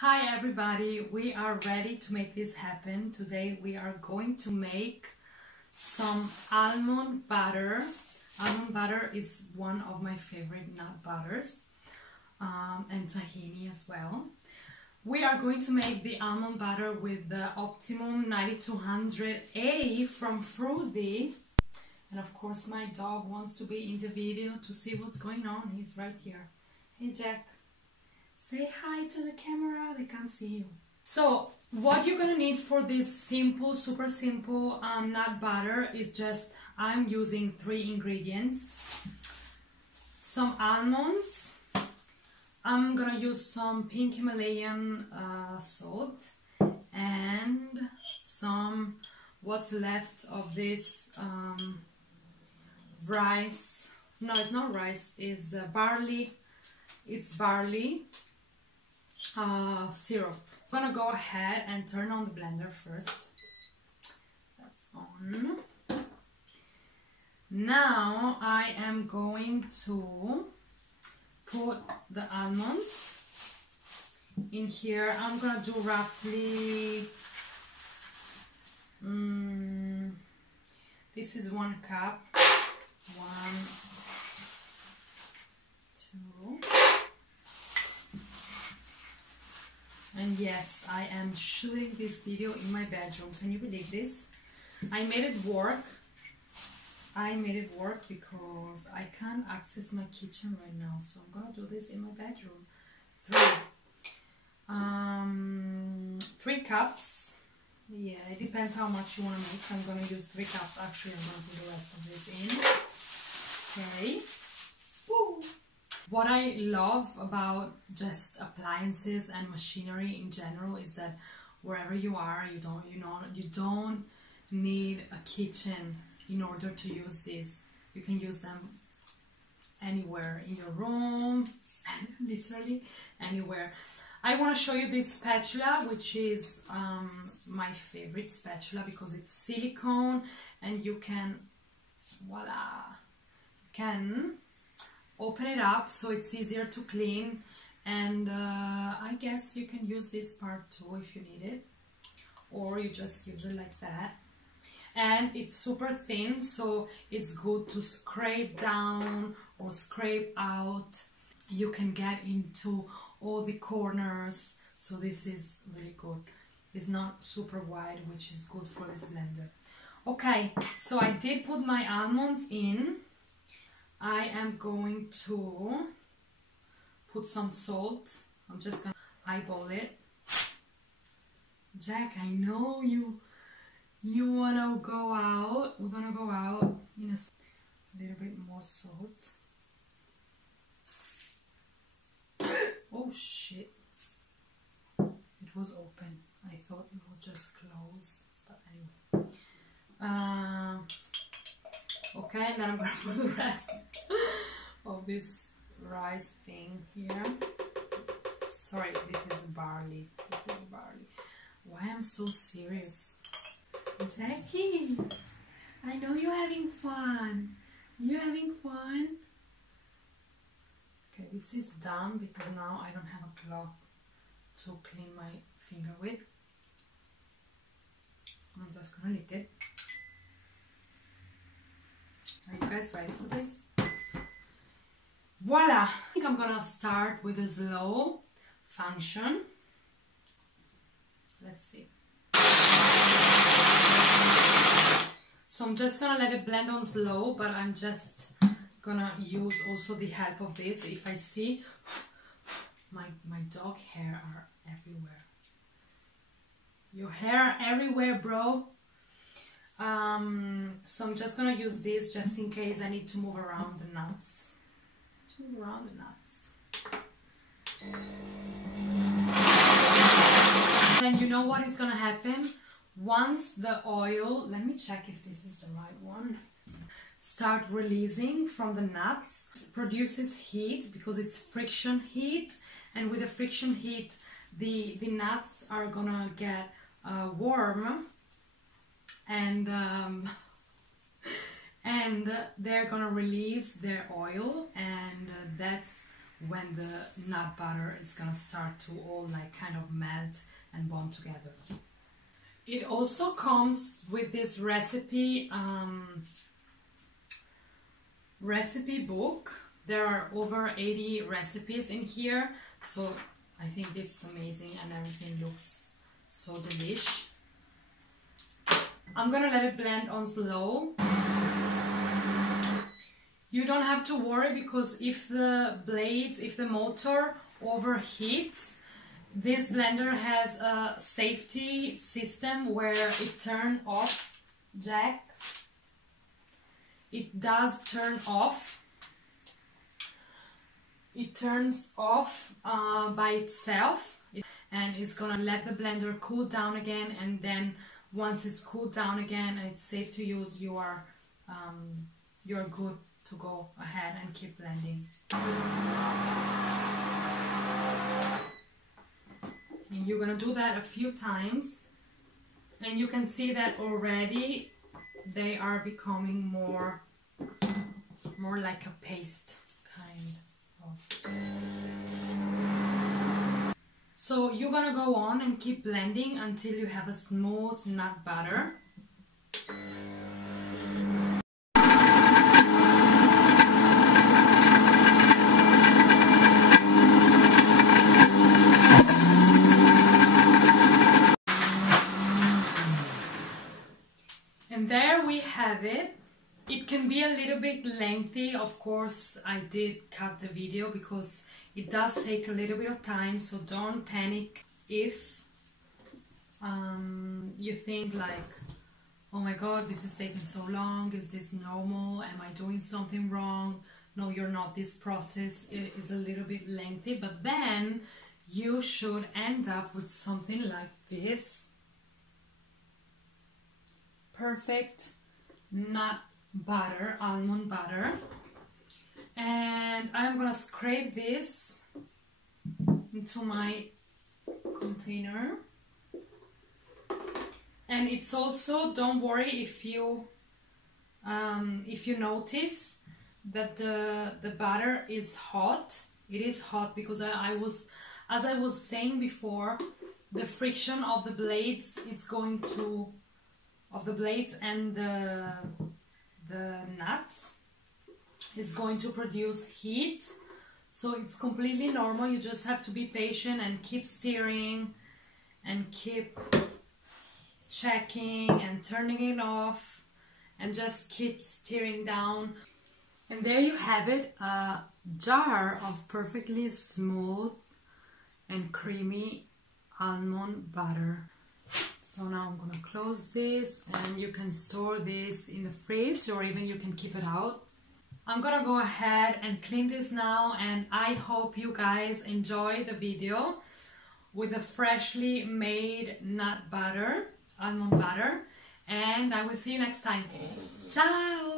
Hi everybody, we are ready to make this happen. Today we are going to make some almond butter. Almond butter is one of my favorite nut butters, and tahini as well. We are going to make the almond butter with the Optimum 9200A from Froothie. And of course my dog wants to be in the video to see what's going on. He's right here. Hey Jack. Say hi to the camera, they can't see you. So, what you're gonna need for this simple, super simple nut butter is just, I'm using 3 ingredients. Some almonds, I'm gonna use some pink Himalayan salt, and some, what's left of this rice, no it's not rice, it's barley, it's barley. Syrup. I'm gonna go ahead and turn on the blender first. That's on. Now I am going to put the almonds in here. I'm gonna do roughly this is 1 cup. 1, 2. And yes, I am shooting this video in my bedroom. Can you believe this? I made it work. I made it work because I can't access my kitchen right now. So I'm gonna do this in my bedroom. 3 cups. Yeah, it depends how much you want to make. I'm gonna use 3 cups. Actually, I'm gonna put the rest of this in. Okay. Woo. What I love about just appliances and machinery in general is that wherever you are, you don't need a kitchen in order to use this. You can use them anywhere in your room, literally anywhere. I want to show you this spatula, which is my favorite spatula because it's silicone and you can, voila, you can open it up so it's easier to clean, and I guess you can use this part too if you need it, or you just use it like that. And it's super thin, so it's good to scrape down or scrape out. You can get into all the corners, so this is really good. It's not super wide, which is good for this blender. Okay, so I did put my almonds in. I am going to put some salt. I'm just gonna eyeball it. Jack, I know you wanna go out. We're gonna go out in a little bit more salt. Oh shit. It was open. I thought it was just closed. But anyway. Okay, and then I'm gonna put the rest of this rice thing here. Sorry, this is barley. This is barley. Why I'm so serious? Jackie, I know you're having fun. You're having fun? Okay, this is done because now I don't have a cloth to clean my finger with. I'm just gonna lick it. Are you guys ready for this? Voila! I think I'm gonna start with a slow function. Let's see. So I'm just gonna let it blend on slow, but I'm just gonna use also the help of this. If I see my dog hair are everywhere. Your hair are everywhere, bro. So I'm just gonna use this just in case I need to move around the nuts. Then you know what is gonna happen? Once the oil, let me check if this is the right one, start releasing from the nuts, it produces heat because it's friction heat, and with the friction heat the nuts are gonna get warm, and they're gonna release their oil, and that's when the nut butter is gonna start to all like kind of melt and bond together. It also comes with this recipe book. There are over 80 recipes in here, so I think this is amazing and everything looks so delish. I'm gonna let it blend on slow. You don't have to worry, because if the motor overheats, this blender has a safety system where it turns off, Jack. It does turn off. It turns off by itself, and it's gonna let the blender cool down again, and then once it's cooled down again and it's safe to use, you're good to go ahead and keep blending. And you're gonna do that a few times, and you can see that already they are becoming more like a paste kind of. So you're gonna go on and keep blending until you have a smooth nut butter. And there we have it. It can be a little bit lengthy, of course. I did cut the video because it does take a little bit of time, so don't panic if you think like, oh my god, this is taking so long, is this normal, am I doing something wrong? No, you're not. This process is a little bit lengthy, but then you should end up with something like this. Perfect nut butter, almond butter. And I'm gonna scrape this into my container. And it's also, don't worry if you notice that the butter is hot. It is hot because as I was saying before, the friction of the blades is going to and the nuts is going to produce heat. So it's completely normal. You just have to be patient and keep stirring and keep checking and turning it off and just keep stirring down. And there you have it, a jar of perfectly smooth and creamy almond butter. So now I'm gonna close this, and you can store this in the fridge, or even you can keep it out. I'm gonna go ahead and clean this now, and I hope you guys enjoy the video with the freshly made nut butter, almond butter, and I will see you next time. Ciao!